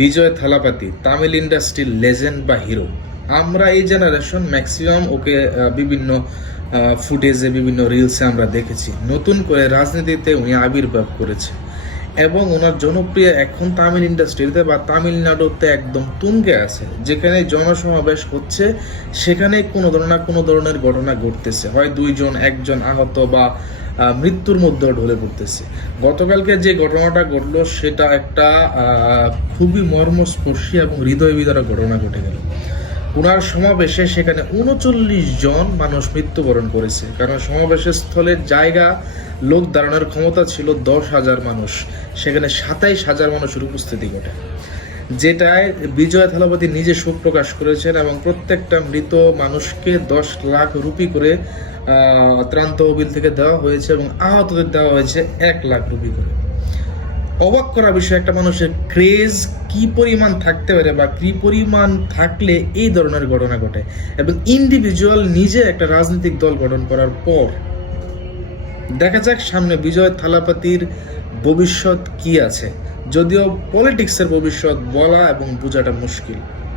বিজয় থালাপাতি তামিল ইন্ডাস্ট্রির লেজেন্ড বা হিরো। আমরা এই জেনারেশন ম্যাক্সিমাম ওকে বিভিন্ন ফুটেজে, বিভিন্ন রিলসে আমরা দেখেছি। নতুন করে রাজনীতিতে উনি আবির্ভাব করেছে এবং ওনার জনপ্রিয় এখন তামিল ইন্ডাস্ট্রিতে বা তামিলনাড়ুতে একদম তুঙ্গে আছে। যেখানে জনসমাবেশ হচ্ছে সেখানে কোনো ধরনের ঘটনা ঘটতেছে, হয় দুইজন একজন আহত বা মৃত্যুর মধ্যেও ঢলে পড়তেছে। গতকালকে যে ঘটনাটা ঘটলো সেটা একটা খুবই মর্মস্পর্শী এবং হৃদয় বিদারক ঘটনা ঘটে গেল। ওনার সমাবেশে সেখানে ৩৯ জন মানুষ মৃত্যুবরণ করেছে, কারণ সমাবেশের স্থলের জায়গা লোক দাঁড়ানোর ক্ষমতা ছিল ১০,০০০ মানুষ, সেখানে ২৭,০০০ মানুষের উপস্থিতি ঘটে, যেটায় বিজয় থালাপতি নিজে শোক প্রকাশ করেছেন এবং প্রত্যেকটা মৃত মানুষকে ১০ লাখ রুপি করে ত্রাণ তহবিল থেকে দেওয়া হয়েছে এবং আহতদের দেওয়া হয়েছে ১ লাখ রুপি করে। অবাক করা বিষয়, একটা মানুষের ক্রেজ কি পরিমাণ থাকতে পারে বা কি পরিমাণ থাকলে এই ধরনের ঘটনা ঘটে, এবং ইন্ডিভিজুয়াল নিজে একটা রাজনৈতিক দল গঠন করার পর। দেখা যাক সামনে বিজয় থালাপাতির ভবিষ্যৎ কি আছে, যদিও পলিটিক্সের ভবিষ্যৎ বলা এবং বোঝাটা মুশকিল।